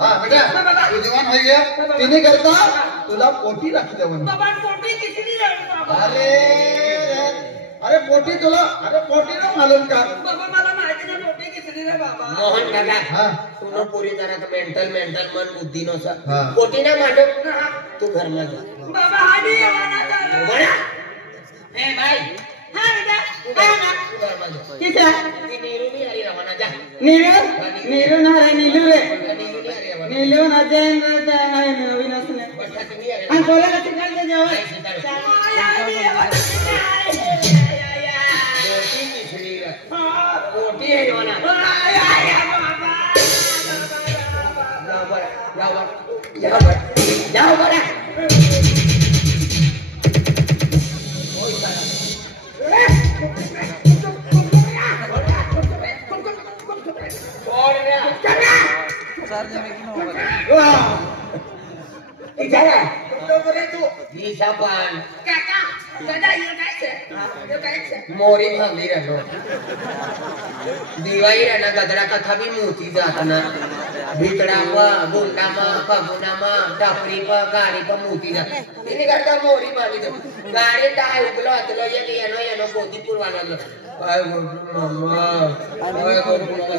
हाँ बेटा तू जवान हो गया तिने करता तुला पोटी राखी देवन बाबा पोटी किसनी है बाबा अरे अरे पोटी तुला अरे पोटी ना मालूम का बाबा मला माहिती नाही पोटी किसनी रे बाबा मोहन दादा हाँ तू पूरी तरह का मेंटल मन बुद्धि नो सा हाँ। पोटी ना मालूम तू घर में जा बाबा हाडी येवाना झाला बड़ा ए भाई हां बेटा हां ना तू घर में जा किसे ती नीरू भी हरी रवाना जा नीरू ना रे नीलू रे नीरू भी हरी रवाना नीलू ना जैन रे नाही नवीन असले बट्टा तुम्ही हरी आणि बोलायला तिकडे जेवण पोटी मिसळी रे पोटी है रवाना जाओ बड़ा मोरी भांगली रहनो दिवाई रहना गदरा कथा भी मूती जातना भीतड़ा मा बुंडा मा पगुना मा टापरी पा गाड़ी पा मूती जा इनी करता मोरी भांगली दो गाड़ी टाय उगलो अतलो ये येनो बोधीपुर वाला लो आय मम्मा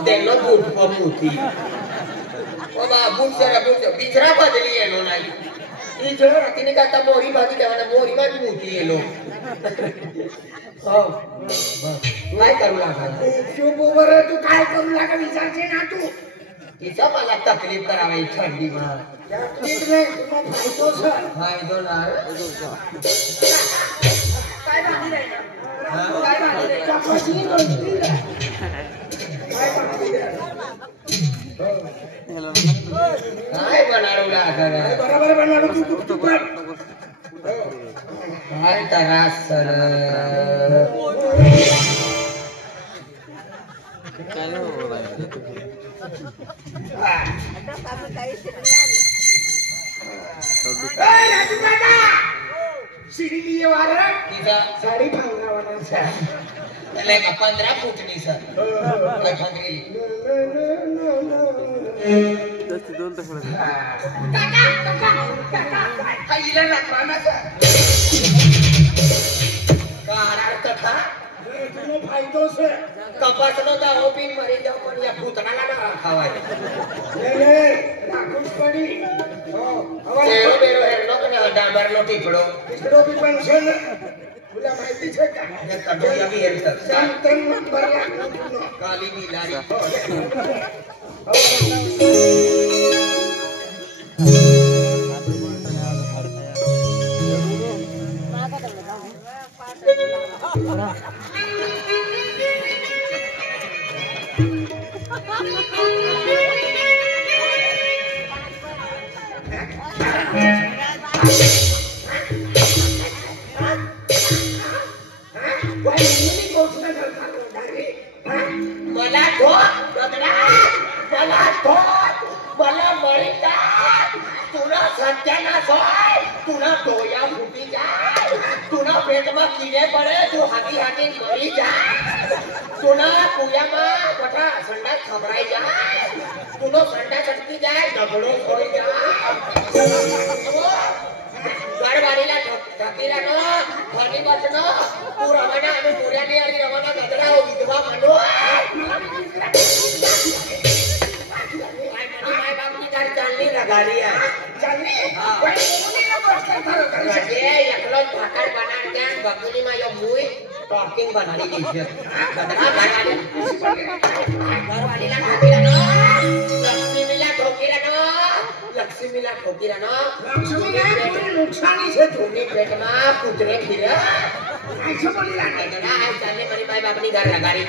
देखनो बूट पा मूती ओ बाबू से बिचरा बदली येनो नाही इचरो तिने करता मोरी भांगली देवाना मोरी मा मूती येलो काय करू लागा शुभ वर तू काय करू लागा विचारते ना तू तिचा मला तकलीफ करावी थंडी मा तिकडे तुला फायदो सर फायदो ना काय भांडी रे काय भांडी रे चपशीने बोलती रे काय भांडी रे काय बनारू लागा बरोबर बनालो तू पण काय त्रास सर काय हो रहा है राजू काका सीडी लिए वार तिचा साडी भांगरावाना सर ले का 15 फुटनी सर काय भांगरी जास्त दोन तास काका खाईला राखवाना सर कारार कथा तुला फायदो सर कपासनो दाहो पिन मरी जाऊ पण या भूतनाला ना राखावाय ले राखून पडी हो तेरो बेरो हेरनो कने डांबर नो टिकड़ो इकडो बी पेन्शन तुला माहिती छे का या कटो या भी हेरत संतन नंबर लागलो तुनो काली बिलारी मला तो गदरा मला तो मला मळीता तुला सत्यानाश होय तुला डोया फुटी जाय तुला पेटमा कीड़े पड़े तू हाथी हाथी मरी जाय तुला पुयामा बटा संडा खबराई जाय तुलो संडा चटकी जाय दगड़ो होई जाय गडवारीला ढकीला नो धनी बचनो तू रवाना आम्ही पुऱ्याने आणि रवाना गदरा विधवा मानो माय बापनी गाडी चालली ना गाडी आहे चालली पण मुलीला गोष्ट खरं ये एकलो भाकर बनाडत्या बकुली मा यो मुई टॉकिंग बनाली दिसते गदरा घरवालीला ठोकीला नो लक्ष्मीला ठोकीला नो नुकसानी छे तुम्ही पेटमा कुत्रे फिरे ऐसे बोली लागले गदरा आहे चालले मरी माय बापनी घर लगाडी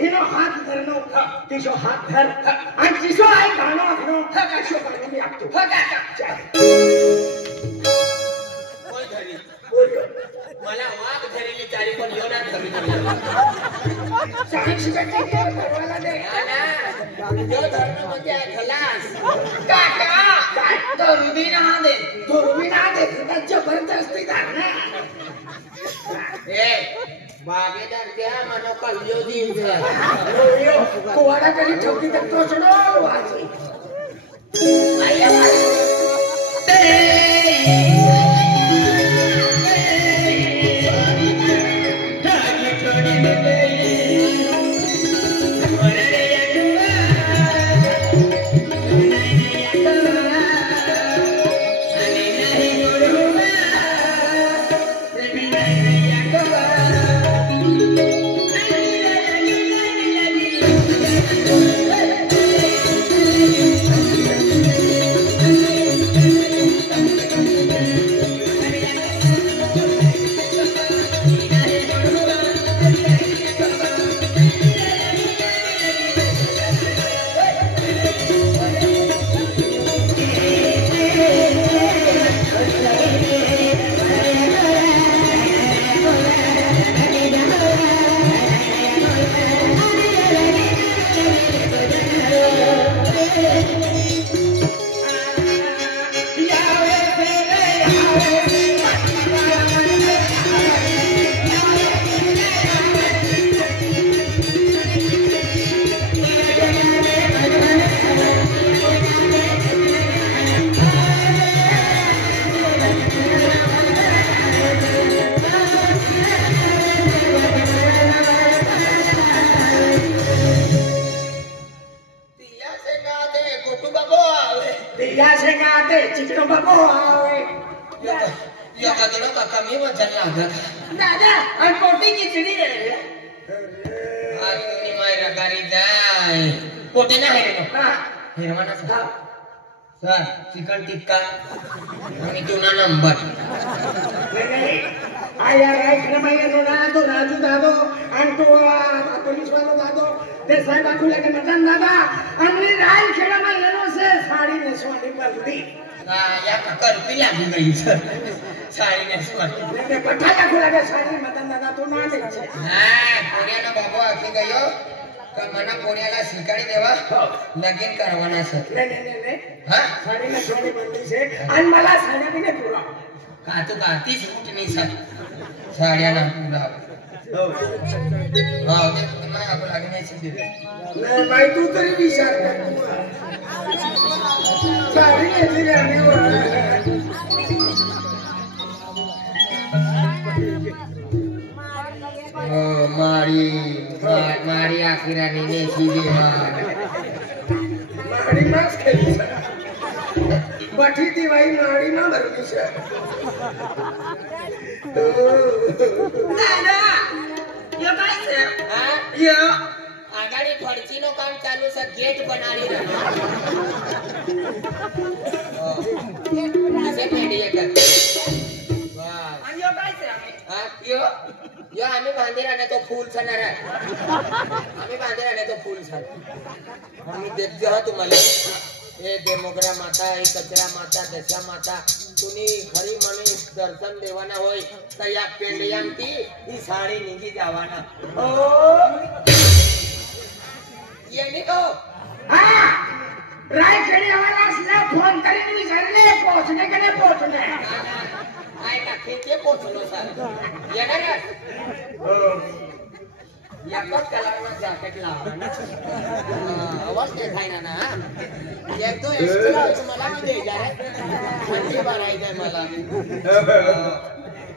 इनो हात धरनो तिशो हात धर आणि तिशो आहे गाणं आखनो तिशो गाणं मी आखतो कोण धरी बोलतो मला वाघ धरेली चारी पण योनात धरी शाळेत शिकायची धरवायला दे जो धर्म म्हणजे खलास काका काय धरुबी ना दे तुला जबरदस्ती धरणं ए बागेदार त्या मनो कल्यो दिन कुवाडा करी ठोकी तर तो सोडो वाची चिकनो बाबू या कदनो का कमी वजन लागत दादा आणि पोटी खिचडी रे आज तुम्ही मायरा गाडी जाय पोटे ना हे नो हिरवाना सर चिकन टिक्का आणि तुना नंबर आया राईट रे मैया ना तो राजू दादो आणि तो पोलीस वाला दादो ते साहेब आखुले के मटन दादा आणि राय खेळा मैया नो से साडी नेसवानी पडली या करती लागी गई सर साडी नेसवानी ने पठा आखुला के साडी मटन दादा तो ना दे पुण्याला बाबा आखी गयो का मना पुण्याला शिकाडी देवा लगीन करवाना सर ने हां साडी नेसवानी पडली से आणि मला साड्या बी नाही पुरा का तू का ती सूट नाही सर साड्या ना पुरा हो ते तुम्हाला आपण लागी नाही शिकले नाही बाई तू तरी विचार कर साडी नेसली आणि मारी आखिराने नेसी देवा माडी मास खेली बठी ती बाई माडी ना भरली सर दादा यो काय से हां यो आगाडी फडचीनो काम चालू सर गेट बनाली रे असे पेडी एक वाह आणि यो काय से हां यो आम्ही बांधे राहणे तो फूल छणार आहे आम्ही बांधे राहणे तो फूल छान आम्ही देख हा तुम्हाला हे देमोगरा माता हे कचरा माता दशा माता तुम्ही खरी म्हणून दर्शन देवाना होय तर या पेंडियांती ही साडी निघी जावाना ओ येणे को हां राय खेडी आवाला असला फोन करीन विचारले पोहोचणे के नाही पोहोचणे काय का खेचे पोहोचलो सर येणार हो एकच कलरनं जॅकेट लावा आवाज देखायना ना एक तो एक्स्ट्रा तुम्हाला मी द्यायचा रे थंडी भरायचंय मला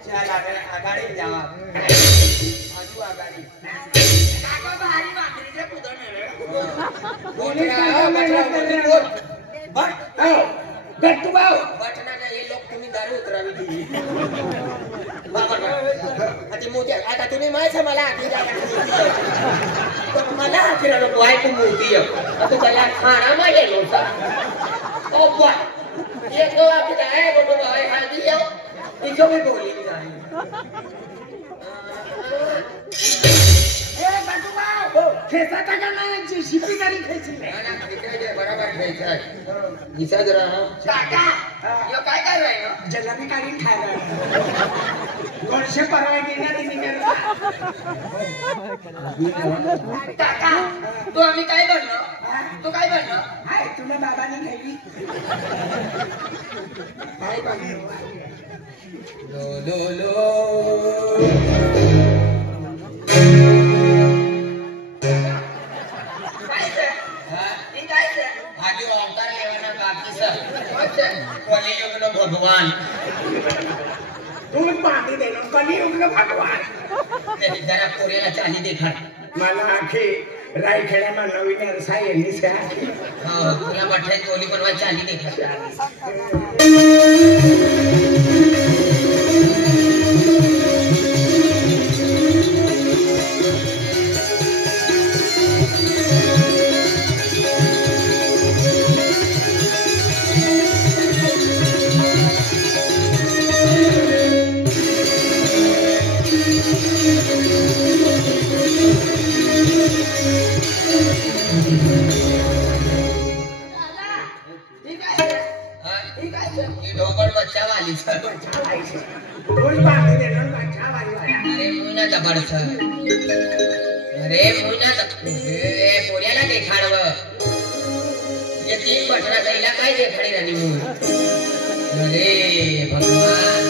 चल आगाडी जावा आजू आगाडी काका भारी भाकरीचे पुदणे रे कोणी काय बोल बट गट्टू भाऊ बटना हे लोक तुम्ही दारू उतरावी दिली आता मोठी आता तुम्ही माहिती मला आधी मला आखिरा नको आहे तू मोठी तू त्याला खाना मागे होता ओ बॉय ये तो आखिर आहे बोलो भाई आधी येऊ तिथं मी बोली ए गट्टू भाऊ खेचाता का नाही जेसीबी गाडी खेचली बरोबर घ्यायचं आहे हिसाब राहा काका यो काय कराय ना जलेबी काढून खायला गोडशे परवानगी ना तिने काका तू आम्ही काय बनलो तू काय बनलो हाय तुला बाबाने घ्यावी हाय बाबा लो लो लो आगे अवतार लेवाना काकी सर कोणी युगनो भगवान तूच पाहते दे ना कधी उगलं भगवान तेरी जरा पोरेला चाली देखा मला आखी रायखेड्याમાં નવી નરસાઈ એની છે तुला मठाई कोली बनवा चाली देखा રોજ પાહતે દે ના બાચા વાળી अरे मुना दबड सर अरे मुना ए पोऱ्याला देखाडव ये तीन बटना जाईला काय देखाडी राणी मु अरे भगवान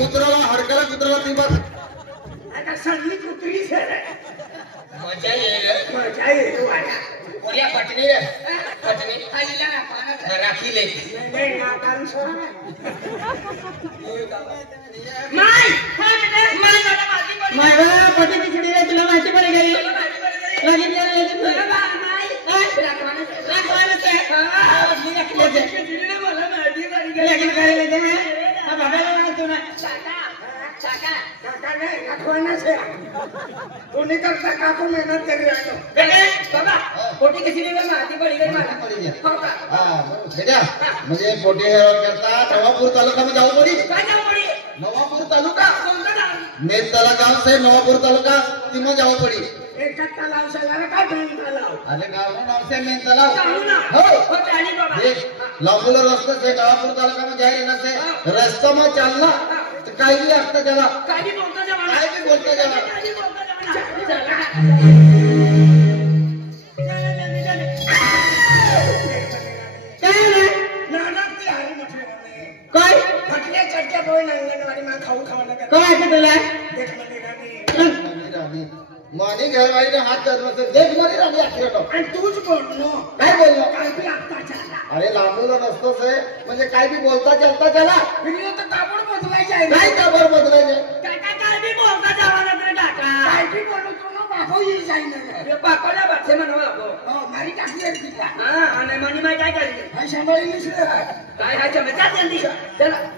कुत्राला हडकाला कुत्राला ती बघ आता सडली कुत्री से मजा येईल मजा येतो आता पोऱ्या पटनी रे पटनी आईला पाना राखी ले नाही नाकारू सोडा माय मायवा पटी पिचडी रे तुला माहिती पडे गेली लगीन लगीन करायला दे हा बाबाला म्हणतो ना काका नाही काकवाना से कोणी करता काकू मेहनत करी राहिलो बाबा पोटी कशी दिली माती पडी गई मला हो का हा बेटा म्हणजे पोटे करता नवापूर तालुका में जाऊ पड़ी काय जाऊ पडी नवापूर तालुका कोणतं गाव मेतला गांव से नवापूर तालुका तिमो जाऊ पड़ी एक तलाव सगळा का बंद तलाव अरे गांव में नाम से मेतला जाऊ ना हो हो चाली बाबा देख लांबुला रास्ता से नवापूर तालुका में जाए रहना से रास्ता में चलना तो काही भी रास्ता चला काय बी बोलतो जवाना काय भी बोलते जाना काय बी बोलतो जवाना नानक ती हारी म्हटले म्हणे काय म्हटले चटक्या पोळी अंगणवाडी मा खाऊ खावलं का काय ऐकत तुला देख म्हणे राणी राणी मानी घरवाली ने हाथ धरना से देख मारी राणी आखिर तो आणि तूच बोललो काय बोललो काय बी आता चालला अरे लांबुला रस्तो से म्हणजे काय भी बोलता चलता चला व्हिडिओ तर कापड बदलायची आहे नाही का बर बदलायचे काका काय बी बोलतो जवाना तर काका काय बी बोलू तू ना बापू येईल जाईल ना हे पाकोला भाषे म्हणवा गो हो मारी टाकली आहे तिला हा आणि मनी माय काय करायचं हा सांभाळीलीच रे काय हा चमचा जल्दी चला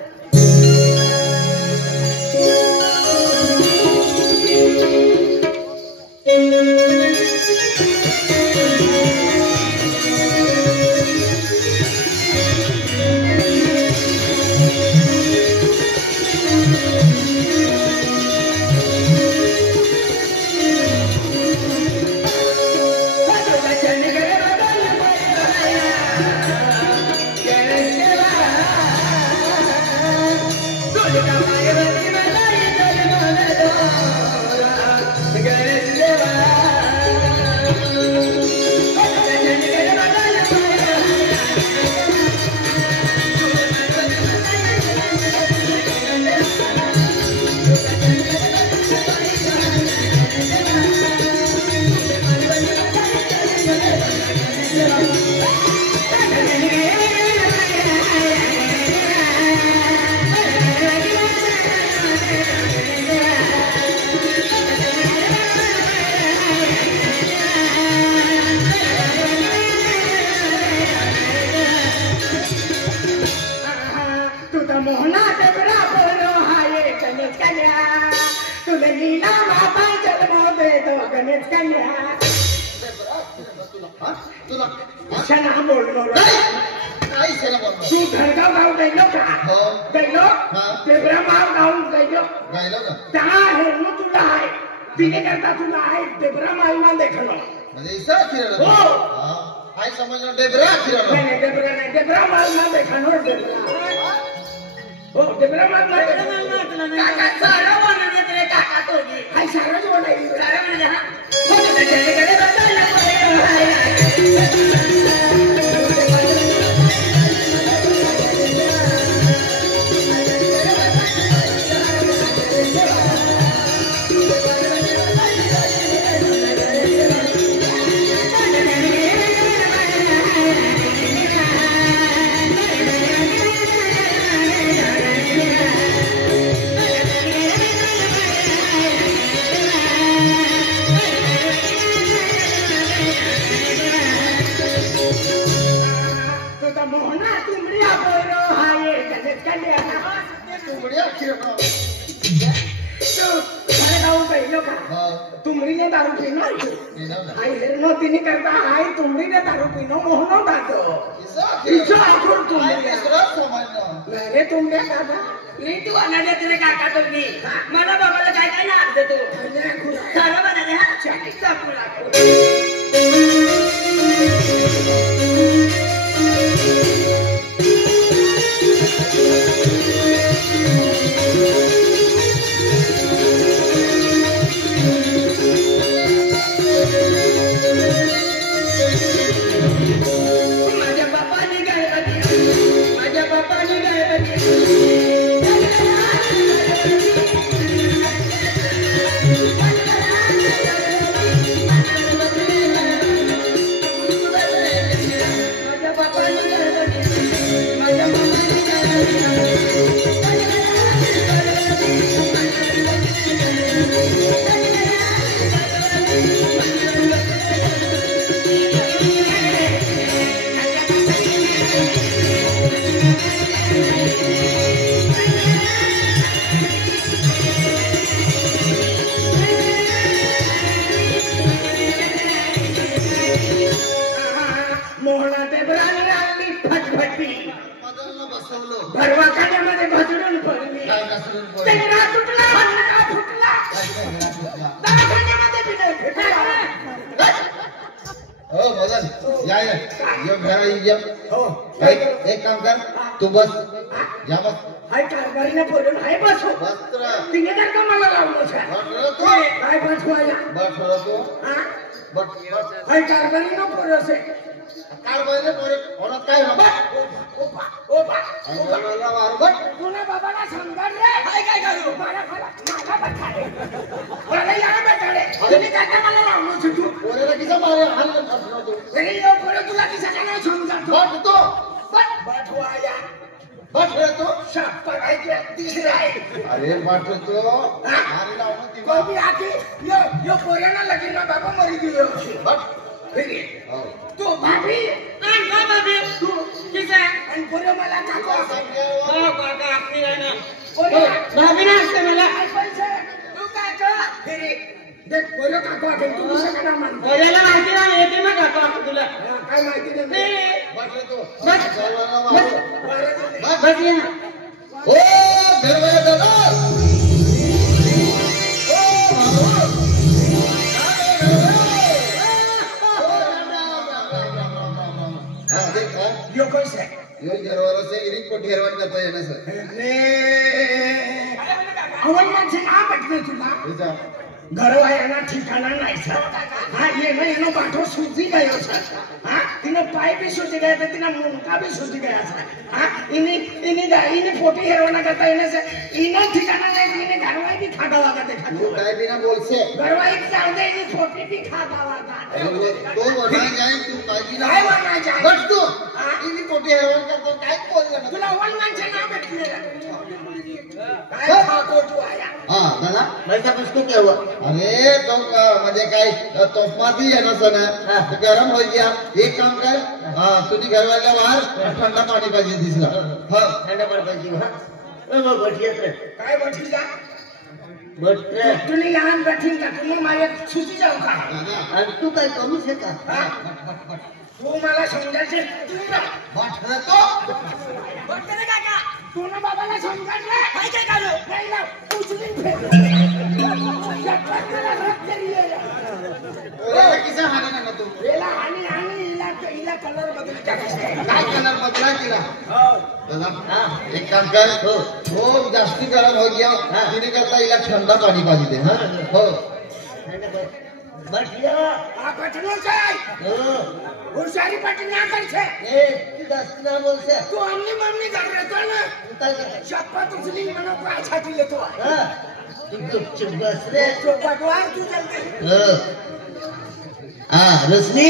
तुला नीला बाबा जन्म देतो गणेश कन्या तुला अशा ना बोललो रे. काय शेला बोलतो तू घरगाव गाव गेलो का हो गेलो तेवढा माव गाऊन गेलो गायला का त्या हेरणू तुला आहे तिने करता तुला आहे तेवढा मालमा देखलो म्हणजे इसा फिरला हो. हां काय समजलं डेबरा फिरला नाही तेवढा मालमा देखलो तेवढा हो तेवढा मालमा काका सारा बनवले तरी काका तोगी हाय साराच बनवली सारा म्हणजे हा तुमरीने दारू पीनो आई हेरनो तिने करता आई तुमरीने दारू पीनो मोहनो दातो इचो आखुर तुमरी अरे तुमरे दादा मी तू अनादे तेरे काका तुम्ही मला बाबाला काय काय नाक देतो सारा बनाले हा चापला एक काम कर तू बस या बस हाय कारभारीने बोलून हाय बसो तिने तर का मला लावलं काय बसवायला तू हाय कारभारीने पोरसे कारभारीने पोरे होणार काय ना तुला बाबाला समजा रे काय करू माझा बटाडे मला या बटाडे तुम्ही काय मला लावलं तू पोरेला किसा मारे हाल तू अरे यो पोरे तुला किसा काय समजा तो बटवाया बट रे तो शाप पडायचे तिसरा आहे अरे बट तो अरे लावून ती कोबी आके यो पोरेना लगीन ना बाबा मरी गेलो बट फिरी हो तू भाभी आणि का बाबी तू किसा आणि पोरे मला काका हो काका असते ना पोरे भाभी ना असते मला पैसे तू काका फिरी देख पोरे काका आहे तू कसं करा मान बोलायला माहिती नाही येते ना काका तुला काय माहिती नाही बट रे तो बस ये ना ओ घरवाला दादा यो कैसे यो घरवाला से इरिक को ढेरवान करता है ना सर अवन माणसे ना भेटले तुला घरवायांना ठिकाणा नाही सर हा येणं पाठव सुजी गयो सर हा तिने पाय भी सुजी गया तर तिने मुंडका भी सुजी गया सर हा इनी फोटी हेरवाना करता येणे सर इने ठिकाणा नाही इने घरवाई भी खागावा का देखा तू काय बिना बोलसे घरवाई जाऊ दे इनी फोटी भी खागावा का तो वना जाए तू काय बिना काय वना जाए बट तू इनी कोटी हेरवान करतो काय बोलला तुला वन माणसे ना भेटले काय खाको तू आया हां दादा पैसा किसको क्या हुआ अरे तो म्हणजे काय तोफमाती आहे ना सण तो गरम हो गया एक काम कर तुझी घरवाल्या बाहेर ठंडा पाणी पाहिजे दिसला हा ठंडा पाणी पाहिजे हा ओ बठिया रे काय बठीला बट्रे तुम्ही लहान बैठीन का तुम्ही माझ्या सुची जाऊ का आणि तू काय कमीच आहे का हा? तू मला समजायचे बट तो बघते काका तू ना बाबाला समजायचं काय काय काढू नाही ना उचलून फेक. शपथ मला रक्त दिलेला. ओला किसा हाना ना तू याला आणि हिला कलर बदल टाकायचा. काय करणार बदला केला हो. दादा एक काम कर हो जास्ती गरम हो गया तिने करता इला ठंडा पानी पानी दे हाँ हो बटिया આ પટનો છે हो હોશિયારી પટ ના કરશે ए तू जास्त ना बोलશે તું અમની મમ્મી ઘર રહેતો ને तू काय करते શપથ ઉચલી મને કોઈ છાટી લેતો હોય हा तू चुप बस रे તો ભગવાન તું જલ્દી हो हा रसनी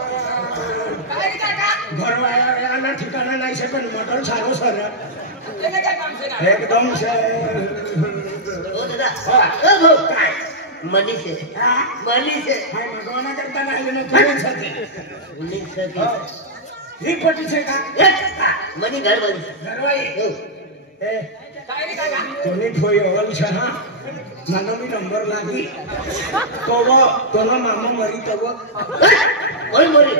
काय काका ઘરવાળાના ઠિકાણા નહીં છે પણ મટન સારો સર તેને काय काम છે का એકદમ છે हो दादा હા. हो भाऊ काय मनीष आहे હા मनीष आहे હા મગવાના કરતા ના લેનો તું છે मनीष आहे ही पटी છે का मनी घर मनीष ઘરવાળી हो એ काय रे काका તોની થોઈ ઓવલ છે હા નાનો બી નંબર લાગી તોનો મામા મરી તવો कोण बोले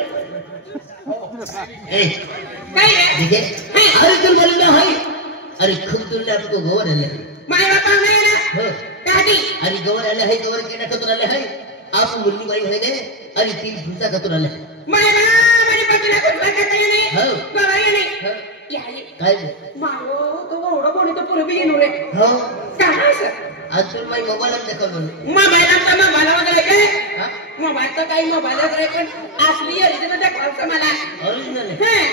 ए काय रे ठीक है अरे तुम बोलना है अरे खूब तुमने आपको गोवर आले माय बापा नाही ना हो काकी अरे गोवर आले है गोवर केना कतून आले है आप मुन्नी बाई है ने अरे तीन भूसा कतून आले माय ना माझी पत्नी कुठे काय नाही हो बाबा ये नाही हो. याले काय मारो तो ओढा कोणी तो पूर्वी येऊ रे हो काय सर आज तुम माई मोबाईल आम देखो बोल मोबाईल वगैरे काय हां मोबाईल तर काही मोबाईल वगैरे पण असली ओरिजिनल दाखवायचं मला ओरिजिनल है हं.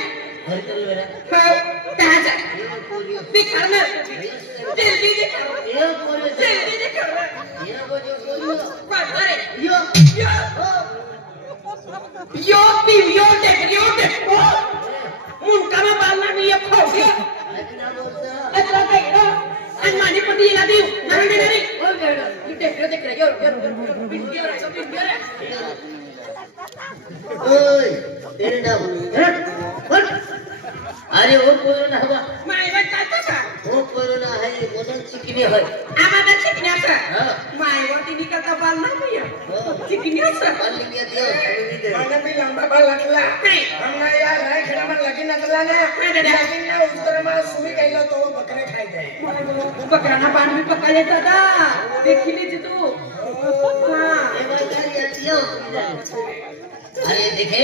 ओरिजिनल मेरा हो काय ये कोरियो ते करणार जल्दी दे कर ये कोरियो जल्दी दे कर ये कोरियो अरे यो यो यो देख मुंडकामा बालना मी एक खाऊ घे ऐकना बोलता अतला काय ना आणि माझी पती ला देऊ नाही नाही हो गेलो तू देख यो बिंदिया ओय तेरे नाम हट अरे वो कोरोना हवा माय बता का वो कोरोना है मोदन चिकनी है आम्हाला शिकण्याचं हां मायवरती निकलता बालना मी शिकण्याचं पानी में दियो पानी दे મને બી લાંબા બાલ લાગલા नाही હમણાં યાર રાય ખેડામાં લગી નગલા ને લગીનના ઉત્તરમાં સુઈ ગયેલો તો બકરે ખાઈ જાય बकरांना पाणी मी पकायला येत दादा देखील तू हां ये बाई आती हो अरे देखे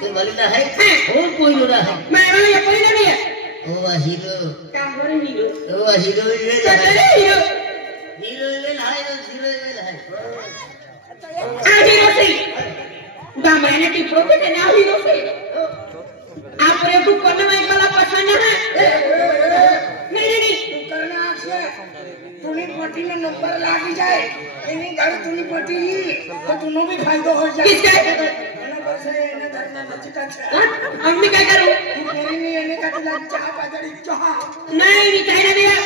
तू मालूम ना है वो कोरोना है मायवाला या पहिले नाही आहे वो हीरो काम बरं हिरो वो हीरो ये कटले हिरो हीरो ये है हीरो ये है आ हिरो से दामराने टिपरो के ते नाव हिरो से आप रे तू कोण नाही मला पसंद है नहीं કરના છે તુની પટીનો નંબર લાગી જાય એની ઘર તુની પટી તો તુનો બી ફાયદો હોય જાય किसका એના પાસે એના ઘરના નજીક જ છે हम मी काय करू તું કોરીની એને કાટલા ચા પાદળી ચા नाही मी काय नाही दिला